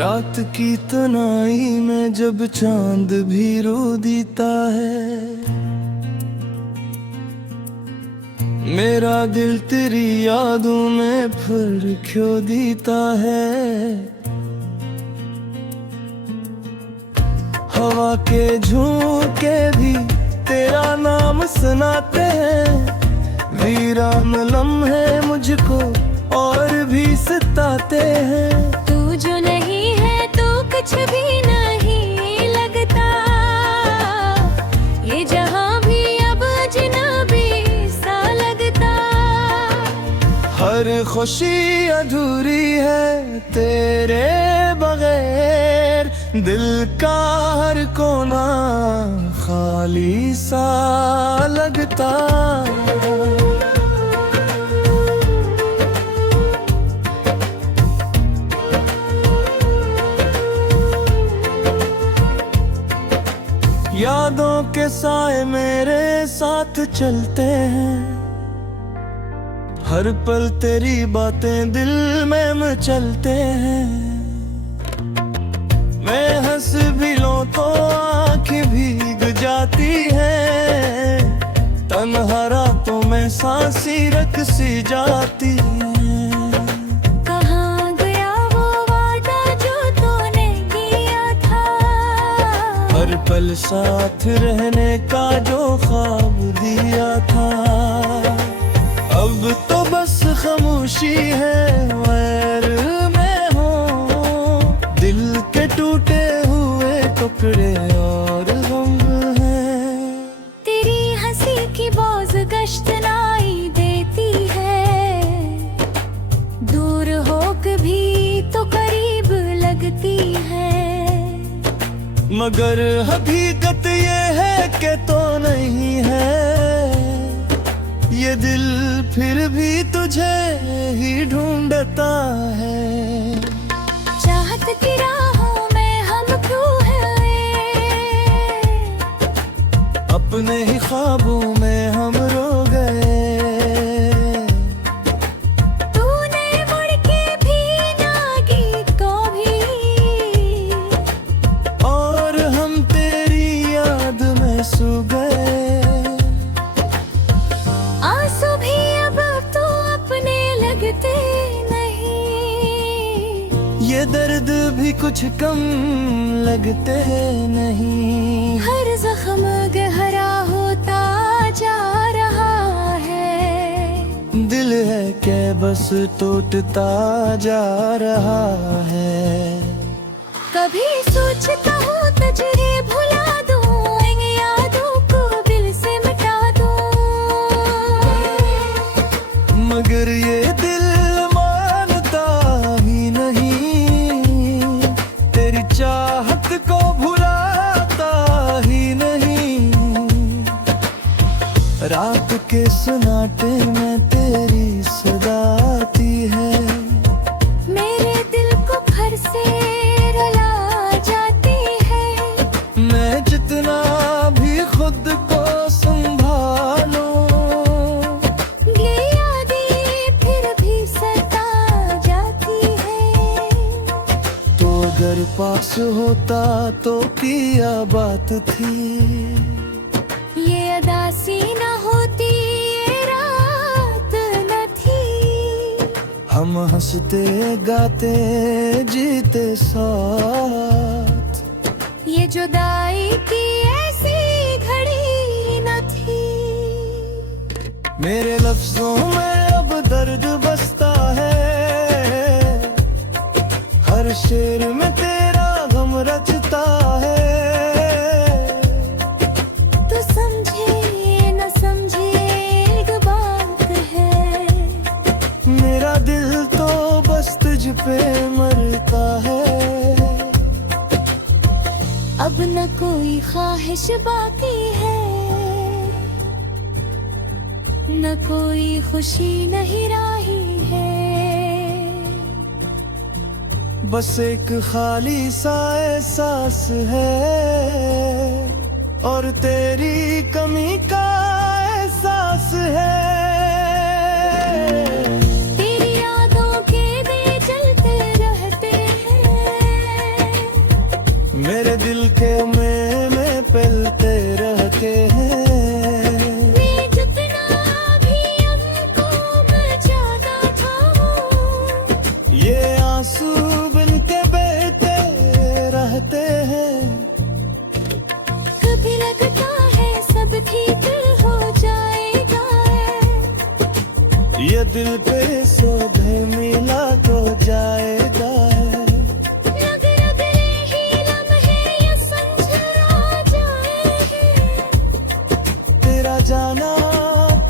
रात की तनाई में जब चांद भी रो देता है, मेरा दिल तेरी यादों में फिर क्यों देता है। हवा के झोंके भी तेरा नाम सुनाते हैं, वीरान लम्हे मुझको और भी सताते हैं। तू जो नहीं है तो कुछ भी नहीं लगता, ये जहां भी अब अजनबी सा लगता। हर खुशी अधूरी है तेरे बगैर, दिल का हर कोना खाली सा लगता। यादों के साए मेरे साथ चलते हैं, हर पल तेरी बातें दिल में मचलते हैं। मैं हंस भी लूं तो आँखें भीग जाती हैं, तन्हा रातों में सांसी रख सी जाती है। हर पल साथ रहने का जो ख्वाब दिया था, अब तो बस खामोशी है गैर में हो। दिल के टूटे हुए टुकड़े और गम हैं। तेरी हंसी की बौझ गश्त नाई देती है, दूर होकर भी तो करीब लगती है। मगर हकीकत ये है कि तो नहीं है, ये दिल फिर भी तुझे ही ढूंढता है। चाहत की राहों में हम खो हैं, अपने ही ख्वाबों में हम रो गए। आंसू भी अब तो अपने लगते नहीं, ये दर्द भी कुछ कम लगते नहीं। हर जख्म गहरा होता जा रहा है, दिल है के बस टूटता जा रहा है। कभी सोचता हूँ तुझे भुला दूं, इन यादों को दिल से मिटा दूं, मगर ये दिल मानता ही नहीं, तेरी चाहत को भुलाता ही नहीं। रात के सन्नाटे में तेरी सदा आती है, मेरे दिल को फिर से रुला जाती है। मैं जितना भी खुद को संभालूं, ये यादें फिर भी सता जाती है। तो अगर पास होता तो क्या बात थी, ये अदासी न होती, ये रात न थी। हम हंसते गाते जीते साथ, ये जुदाई की ऐसी घड़ी न थी। मेरे लफ्जों में अब दर्द बसता है, हर शेर में तेरा गम रचता है। तो समझे न समझे एक बात है, मेरा दिल तो बस तुझ पे मरता है। अब न कोई ख्वाहिश बाकी है, न कोई खुशी नहीं राही है। बस एक खाली सा एहसास है और तेरी कमी का एहसास है। तेरी यादों के दिए जलते रहते हैं, मेरे दिल के में पलते रहते हैं। मैं जितना भी हमको बचाता था ये आंसू बन के बहते रहते हैं। कभी लगता है सब ठीक हो जाएगा, ये दिल पे सोधे मिला तो जाएगा। लग रहे ही लम्हे ये संझरा जाएंगे, तेरा जाना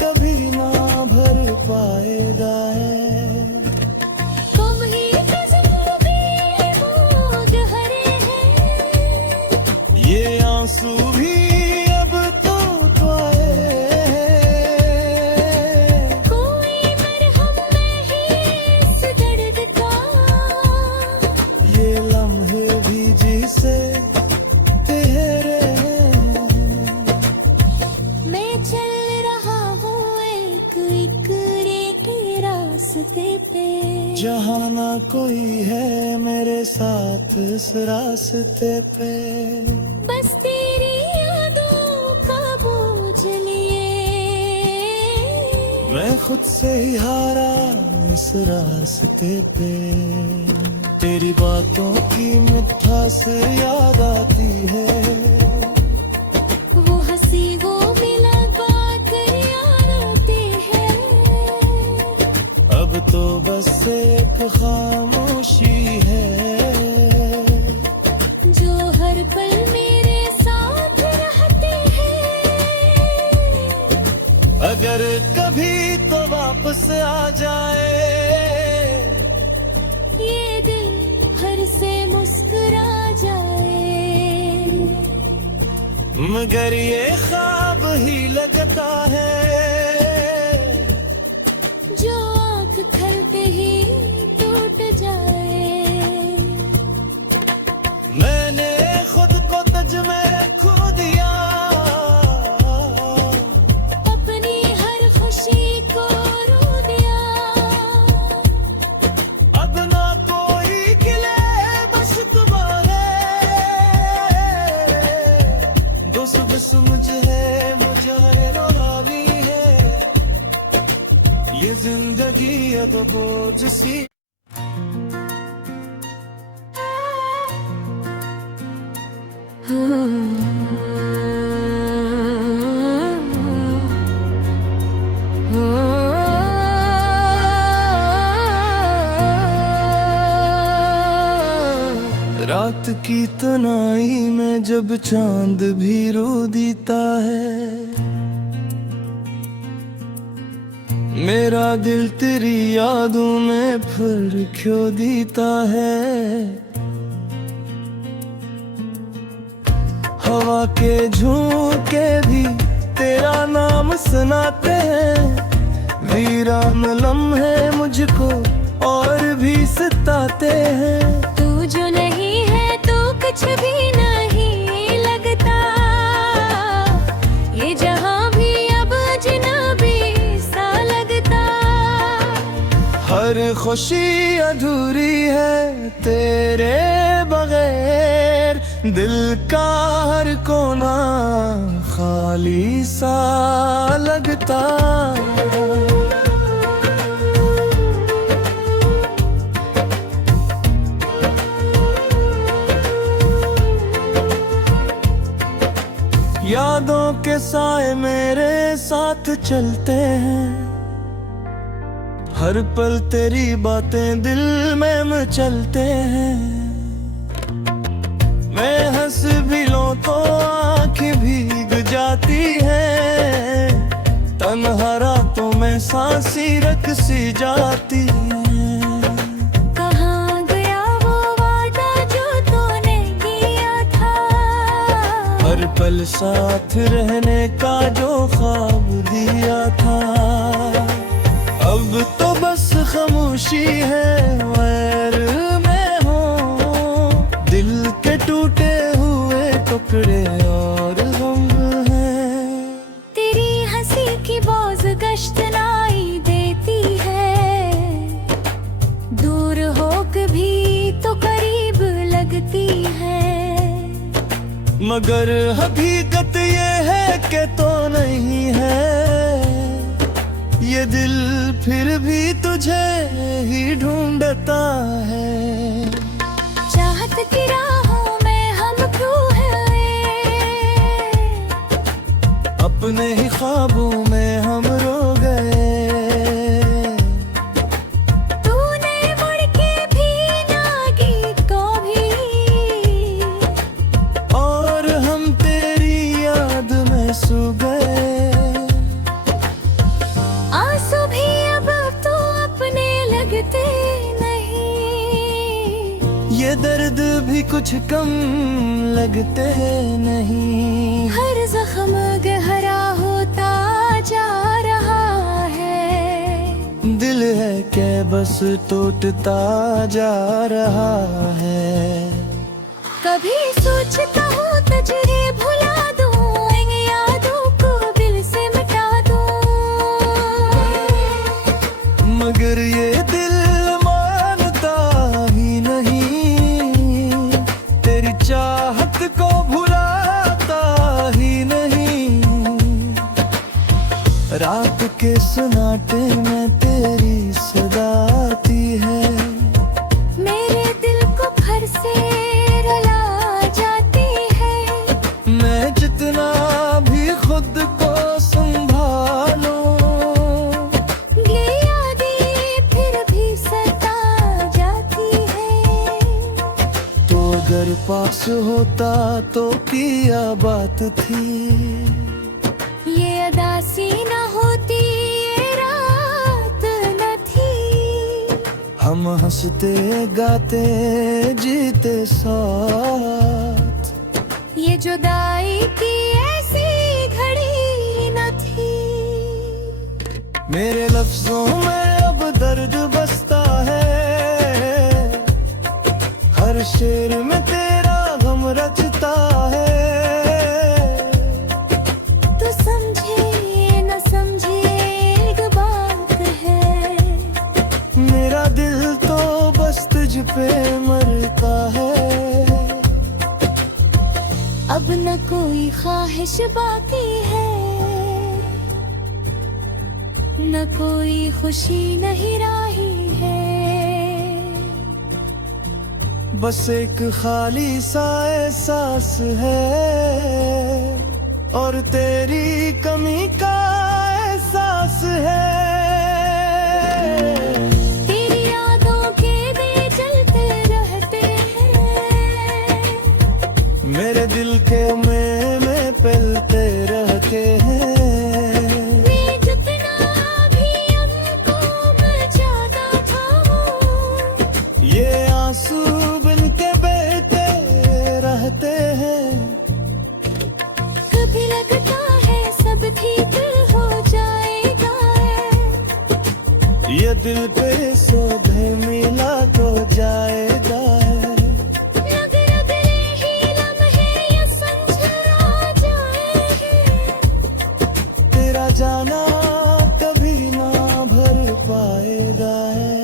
कभी ना भर पाएगा है। तुम ही तजुर्बे वो गहरे हैं, ये आंसू भी अब तो आए हैं। कोई मरहम नहीं इस दर्द का, ये लम्हे भी जिसे तेरे हैं। मैं चल रहा हूँ एक के रास्ते पे, जहाँ ना कोई है मेरे साथ इस रास्ते पे। बस तेरी यादों का बोझ लिए मैं खुद से ही हारा इस रास्ते पे। तेरी बातों की मिठास याद आती है, वो हंसी वो मुलाकात याद आती है। अब तो बस एक खामोशी है जो हर पल मेरे साथ रहते हैं, अगर कभी तो वापस आ जाए। ये दिल हर से मुस्कुरा जाए, मगर ये ख्वाब ही लगता है जो आँख खलते ही टूट जाए। मैंने खुद को तज में खो दिया, अपनी हर खुशी को रो दिया। अब ना कोई गिले बस तुम्हारे। दोस्त बस मुझे रोनावी है, ये जिंदगी है तो बोझ सी। रात की तनाई में जब चांद भी रो देता है, मेरा दिल तेरी यादों में फिर क्यों देता है। हवा के झोंके भी तेरा नाम सुनाते हैं, वीरान लम्हे मुझको और भी सताते हैं। तू जो नहीं है तो कुछ भी नहीं लगता, ये जहां भी अब अजनबी सा लगता। हर खुशी अधूरी है तेरे बगैर, दिल का हर कोना खाली सा लगता। यादों के साए मेरे साथ चलते हैं, हर पल तेरी बातें दिल में मचलते हैं। मैं हंस भी लूं तो आंखें भीग जाती हैं, तन्हा रातों में सांसी रख सी जाती हैं। कहाँ गया वो वादा जो तूने किया था, हर पल साथ रहने का जो ख्वाब दिया था। अब तो बस खामोशी है, गैर में हूँ टुकड़े और गम हैं। तेरी हंसी की बौज गश्त नाई देती है, दूर हो कभी तो करीब लगती है। मगर हकीकत ये है कि तो नहीं है, ये दिल फिर भी तुझे ही ढूंढता है। चाहत की राहों में हम क्यों हैं, अपने ही ख्वाबों में हम रो गए। तूने मुड़ के भी ना की तो भी, और हम तेरी याद में सो गए। आंसू भी अब तो अपने लगते नहीं, ये दर्द भी कुछ कम लगते नहीं। हर जख्म गहरा होता जा रहा है। दिल है कि बस टूटता जा रहा है। कभी सोचता हूँ तुझे भुला दूँ, इन यादों को दिल से मिटा दूँ, मगर ये दिल मानता ही नहीं, तेरी चाहत को भुलाता ही नहीं। रात के सन्नाटे में तेरी सदा आती है, मेरे दिल को फिर से रुला जाती है। मैं जितना भी खुद को संभालूं, ये यादें फिर भी सता जाती है। तो अगर पास होता तो क्या बात थी, ये अदासी न होती, ये रात न थी। हम हंसते गाते जीते साथ, ये जुदाई की ऐसी घड़ी न थी। मेरे लफ्जों में अब दर्द बसता है, हर शेर में तेरा गम रचता है। तो समझे न समझे एक बात है, मेरा दिल तो बस तुझ पे मरता है। अब न कोई ख्वाहिश बाकी है, न कोई खुशी नहीं राही है। बस एक खाली सा एहसास है, और तेरी कमी का एहसास है। तेरी यादों के दिए जलते रहते हैं, मेरे दिल के में पलते रहते हैं। मैं जितना भी हमको बचाता था, ये आंसू बिन के बहते रहते हैं। कभी लगता है सब ठीक हो जाएगा, ये दिल पे सोधे मिला तो जाएगा। लग अगले ही लम्हे ये संझरा जाएंगे। तेरा जाना कभी ना भर पाएगा है।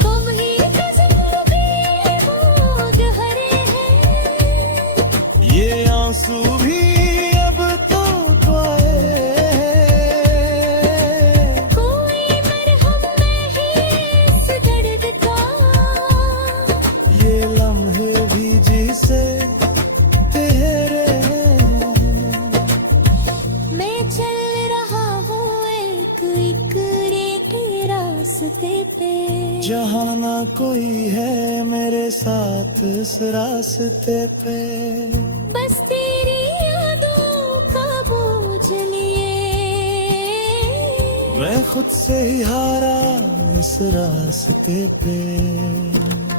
तुम ही कज़्ब वो गहरे हैं, ये आंसू भी अब तो आए। कोई मरहम नहीं इस दर्द का, ये लम्हे भी जिसे तेरे हैं। मैं चल रहा हूँ एक एक रेत रास्ते पे, जहाँ ना कोई है मेरे साथ इस रास्ते पे। बस तेरी यादों का बोझ लिए, मैं खुद से ही हारा इस रास्ते पे।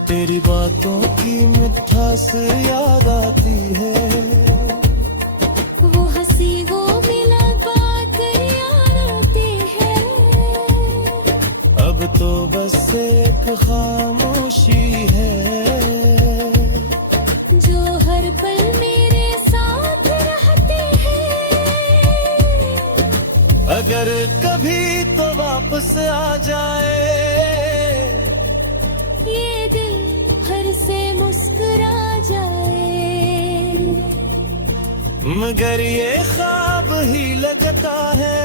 तेरी बातों की मिठास याद आती है, वो हंसी वो मिला बात याद आती है। अब तो बस एक खामोशी है, जो हर पल में मगर ये ख्वाब ही लगता है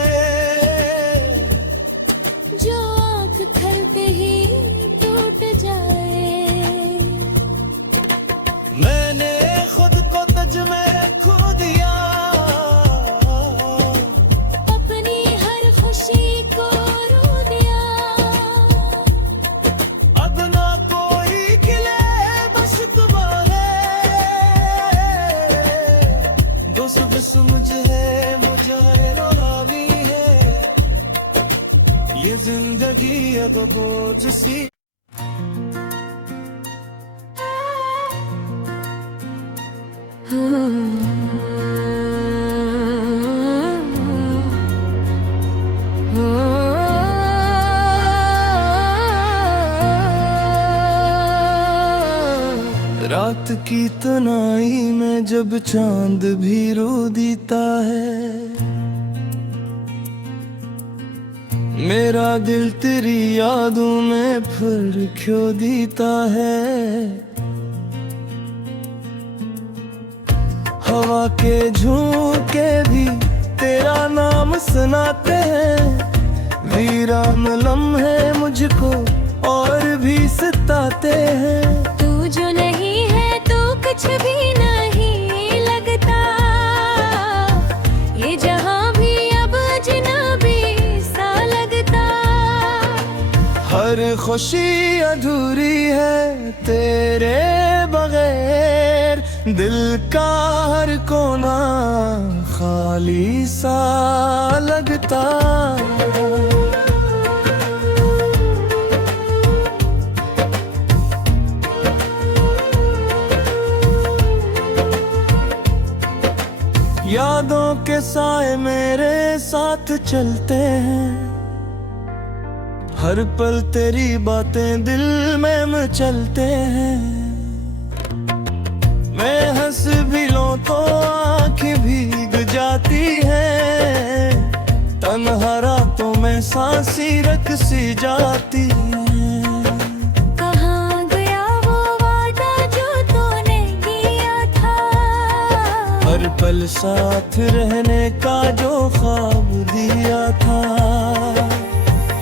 जो आँख खलते ही टूट जाए। मैंने खुद को तज में खो दिया, अपनी हर खुशी को रो दिया। अब ना कोई खिले बस तुम्हारे, जो सुबह समझ है मुझे रावी है। ये जिंदगी अब बोझ सी रात की तनाई में जब चांद भी रो देता है, मेरा दिल तेरी यादों में फिर क्यों देता है। हवा के झोंके भी तेरा नाम सुनाते हैं, वीरान लम्हे मुझको और भी सताते हैं। तू जो नहीं है तो कुछ भी नहीं लगता, ये जहां भी अब अजनबी सा लगता। हर खुशी अधूरी है तेरे बगैर, दिल का हर कोना खाली सा लगता। यादों के साए मेरे साथ चलते हैं, हर पल तेरी बातें दिल में मचलते हैं। मैं हंस भी लूं तो आंखें भीग जाती हैं, तन्हा रातों में सांसी रख सी जाती हैं। कहाँ गया वो वादा जो तूने किया था, हर पल साथ रहने का जो ख्वाब दिया था।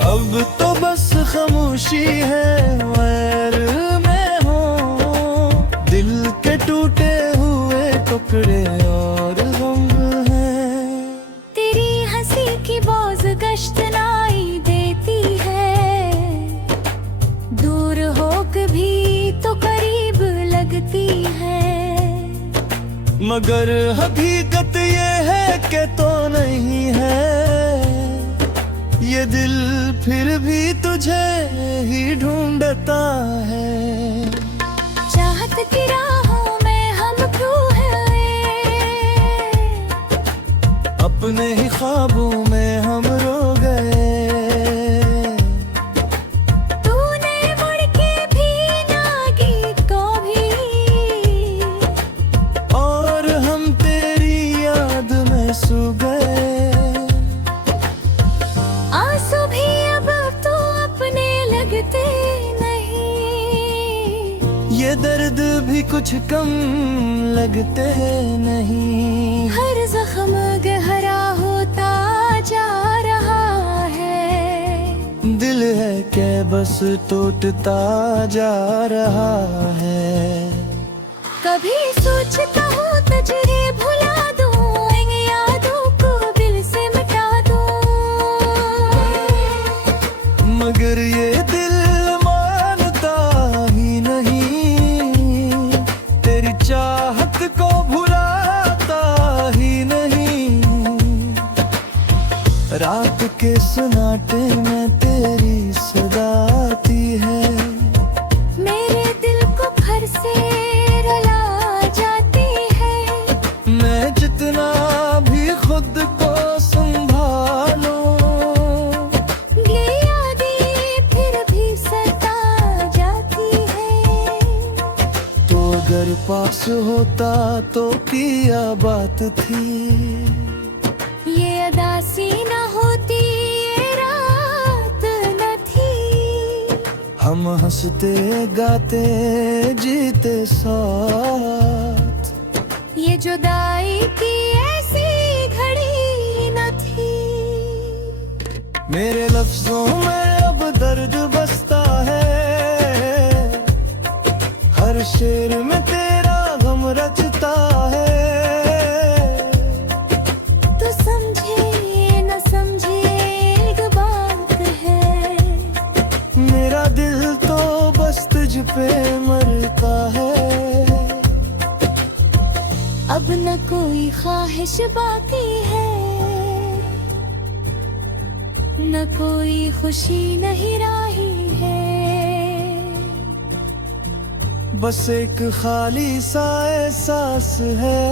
अब तो बस खामोशी है गैर में हो, दिल के टूटे हुए टुकड़े और गम हैं। तेरी हंसी की बोझ गश्त नाई देती है, दूर हो कभी तो करीब लगती है। मगर हकीकत ये है कि तो नहीं है, ये दिल फिर भी तुझे ही ढूंढता है। चाहत की राहों में हम खो हैं, अपने ही ख्वाबों में हम रो गए। तूने मुड़ के भी ना की कभी, और हम तेरी याद में सो गए। आंसू भी अब तो अपने लगते नहीं, ये दर्द भी कुछ कम लगते नहीं। हर जख्म गहरा होता जा रहा है, दिल है के बस टूटता जा रहा है। कभी सोचता हूँ तुझे भुला दूँ, इन यादों को दिल से मिटा दूँ। मगर ये दिल मानता ही नहीं, तेरी चाहत को भुलाता ही नहीं। रात के सन्नाटे में तेरी सदा आती है, मेरे दिल को फिर से रुला जाती है। मैं जितना भी खुद को संभालूं, ये यादें फिर भी सता जाती है। तो अगर पास होता तो क्या बात थी, ये अदासी न होती, ये रात न थी। हम हंसते गाते जीते साथ। ये जुदाई की ऐसी मेरे लफ्जों में अब दर्द बसता है, हर शेर में तेरा गम रचता है। तो समझे न समझे एक बात है, मेरा दिल तो बस तुझ पे मरता है। अब न कोई ख्वाहिश बाकी है, न कोई खुशी नहीं राही है। बस एक खाली सा एहसास है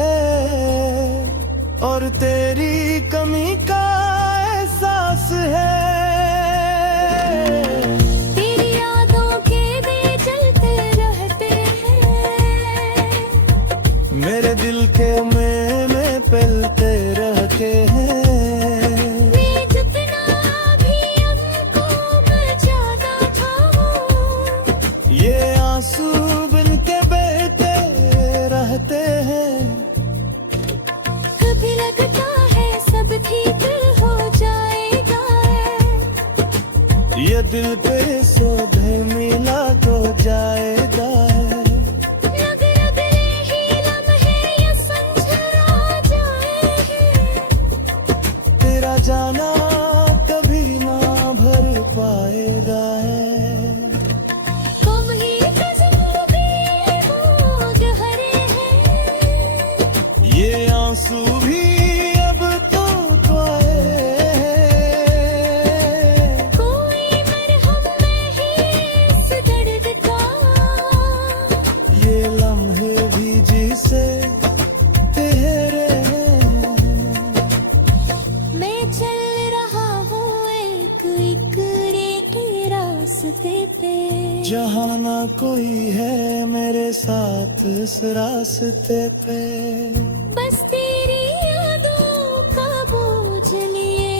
और तेरी कमी का एहसास है। तेरी यादों के दिए जलते रहते हैं, मेरे दिल के में पलते रहते हैं। मैं जितना भी हमको बचाना चाहूं, ये आंसू बिन के बहते रहते हैं। कभी लगता है सब ठीक हो जाएगा, ये दिल पे सोधे मिला तो जाएगा। लग रहे ही लम्हे ये संजरा जाए, तेरा जाना कभी ना भर पाएगा है। तुम ही कज़्बे मोग हरे हैं, ये आंसू भी अब तो आए। कोई मरहम नहीं इस दर्द का, ये लम्हे भी जिसे तेरे हैं। मैं चल रहा हूँ एक एक रास्ते पे, जहाँ ना कोई है मेरे साथ इस रास्ते पे। बस तेरी यादों का बोझ लिए,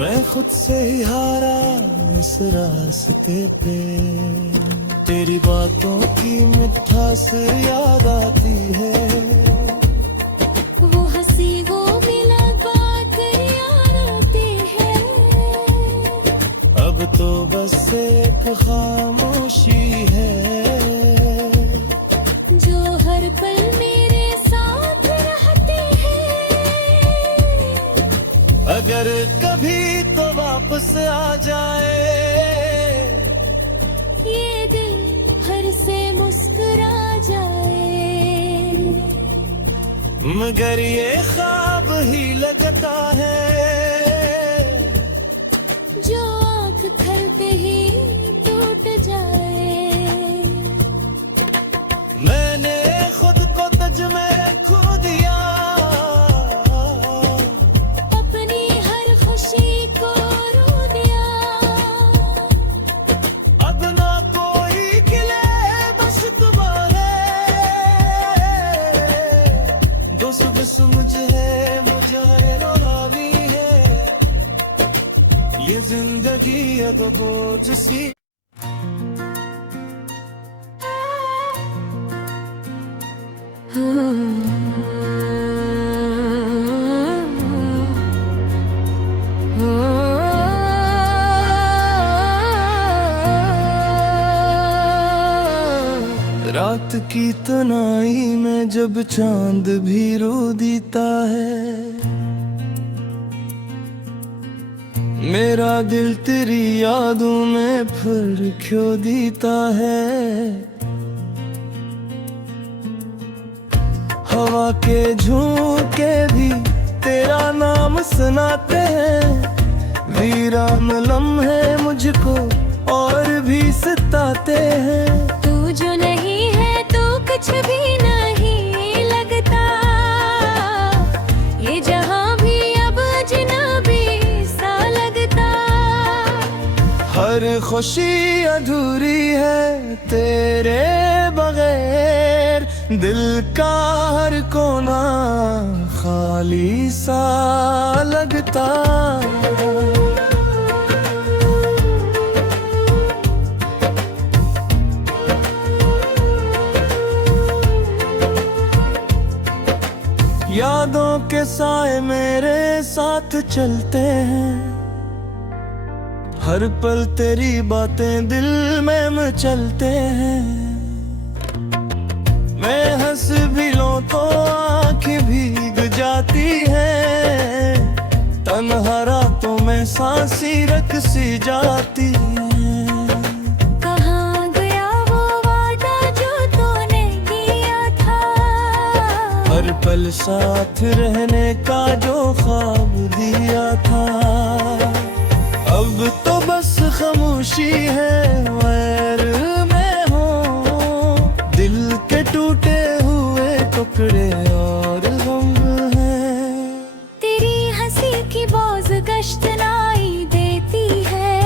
मैं खुद से ही हारा इस रास्ते पे। तेरी बातों की मिठास याद आती है, वो हंसी वो मुलाकात याद आती है। अब तो बस एक खामोशी है, जो हर पल मेरे साथ रहते हैं। अगर कभी तो वापस आ जाए, ये दिल हर से मुस्कुरा जाए, मगर ये ख्वाब ही लगता है, जो आँख खलते ही टूट जाए। मैंने खुद को तज में खो दिया, अपनी हर खुशी को रो दिया। अब ना कोई खिले बस तुम्हारे, दोस्त बस मुझे है, मुझे रोना भी है। ये जिंदगी है तो बोझ सी। रात की तनाई में जब चांद भी रो देता है, मेरा दिल तेरी यादों में फिर क्यों देता है। हवा के झोंके भी तेरा नाम सुनाते हैं, वीरान लम्हे मुझको और भी सताते हैं। तू जो नहीं है तो कुछ भी नहीं लगता, ये जहां भी अब अजनबी सा लगता। हर खुशी अधूरी है तेरे बगैर, दिल का हर कोना खाली सा लगता। यादों सपनों के साए मेरे साथ चलते हैं, हर पल तेरी बातें दिल में मचलते हैं। मैं हंस भी लूं तो आंखें भीग जाती हैं, तन्हा रातों में सांसी रख सी जाती हैं। कहाँ गया वो वादा जो तूने किया था, हर पल साथ रहने का जो ख्वाब दिया था। अब तो बस खामोशी है, गैर में हो दिल के टूटे हुए टुकड़े और गम है। तेरी हंसी की बोझ गश्त नाई देती है,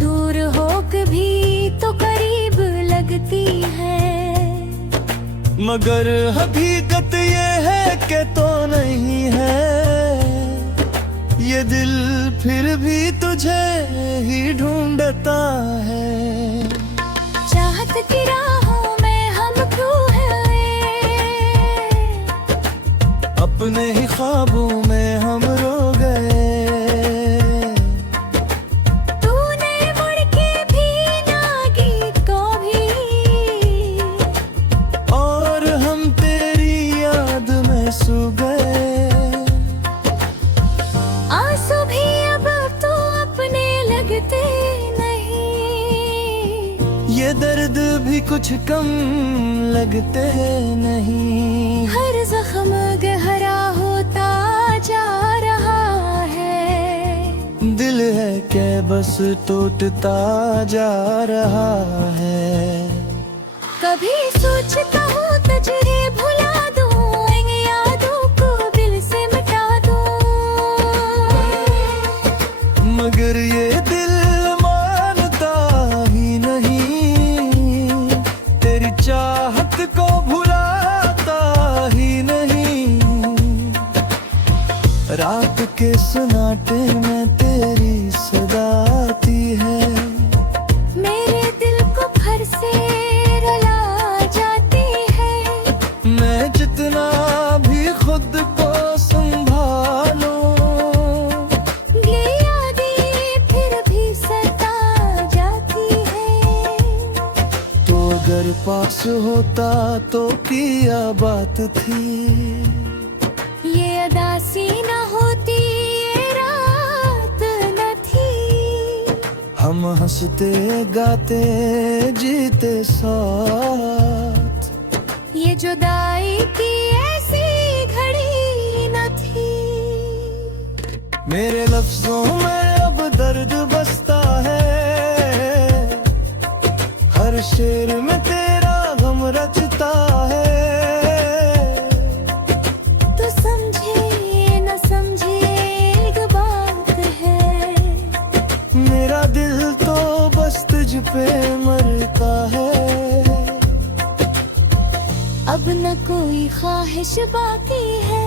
दूर हो कभी तो करीब लगती है। मगर हकीकत ये है कि तो नहीं है, ये दिल फिर भी तुझे ही ढूंढता है। चाहत की राहों में हम खो हैं, अपने ही ख्वाबों में हम रो गए। तूने मुड़ के भी ना की कभी, और हम तेरी याद में सो गए। आंसू भी अब तो अपने लगते नहीं, ये दर्द भी कुछ कम लगते नहीं। हर जख्म गहरा होता जा रहा है, दिल है कि बस टूटता जा रहा है। कभी सोचता हूँ तुझे भुला दूँ, इन यादों को दिल से मिटा दूँ, मगर ये दिल मानता ही नहीं, तेरी चाहत को भुलाता ही नहीं। रात के सन्नाटे में तेरी सदा आती है, मेरे दिल को फिर से रुला जाती है। मैं जितना भी खुद को संभालूं, ये यादें फिर भी सता जाती है। तो अगर पास होता तो क्या बात थी, ये अदासी न होती, ये रात न थी। हम हंसते गाते जीते साथ, ये जुदाई की ऐसी घड़ी न थी। मेरे लफ्जों में अब दर्द बसता है, हर शेर में तेरा गम रचता है। तो समझे न समझे एक बात है, मेरा दिल तो बस तुझ पे मरता है। अब न कोई ख्वाहिश बाकी है,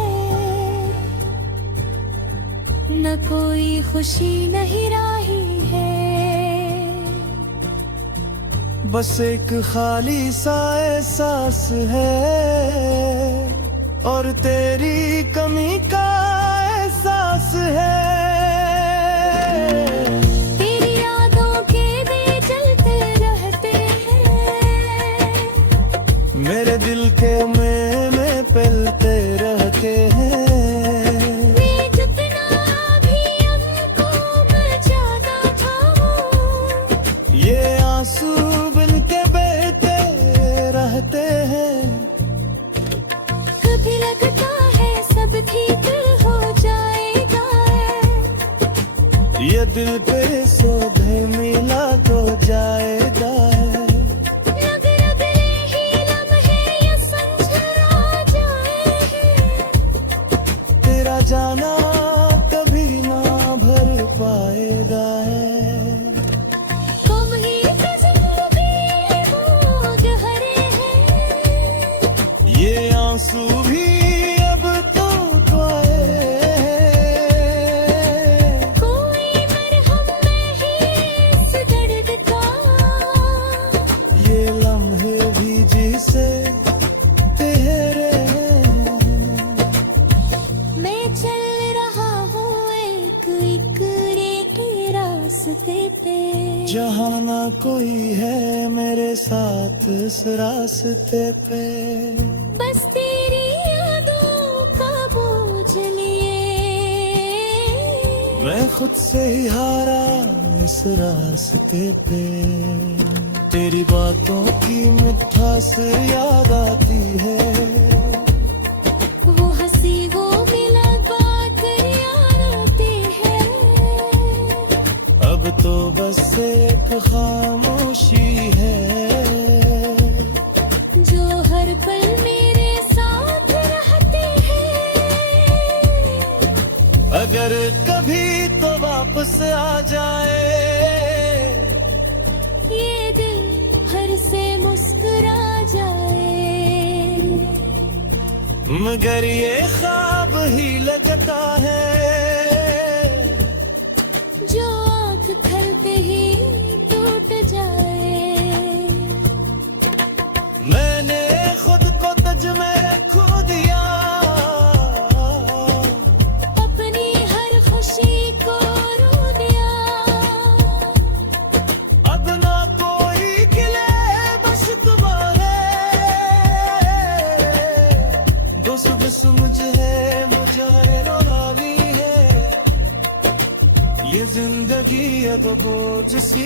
न कोई खुशी नहीं राही है। बस एक खाली सा एहसास है, और तेरी कमी का एहसास है। तेरी यादों के दिए जलते रहते हैं, मेरे दिल के में पलते रहते हैं। मैं जितना भी हमको बचाना था, ये आंसू बन के बहते रहते हैं। कभी लगता है सब ठीक हो जाएगा, जहाँ ना कोई है मेरे साथ इस रास्ते पे, बस तेरी यादों का बोझ लिए मैं खुद से ही हारा इस रास्ते पे। तेरी बातों की मिठास याद आती है, वो हंसी वो मुलाकात याद आती है। अब तो बस एक खामोशी है जो हर पल मेरे साथ रहते हैं। अगर कभी तो वापस आ जाए ये दिल हर से मुस्कुरा जाए, मगर ये ख्वाब ही लगता है जो आँख खलते ही टूट जाए। मैंने खुद को तज में खो दिया, अपनी हर खुशी को रो दिया। अब ना कोई गिले बस तुम्हारे, बस मुझे है मुझे रोनानी है। ये जिंदगी अब बोझ सी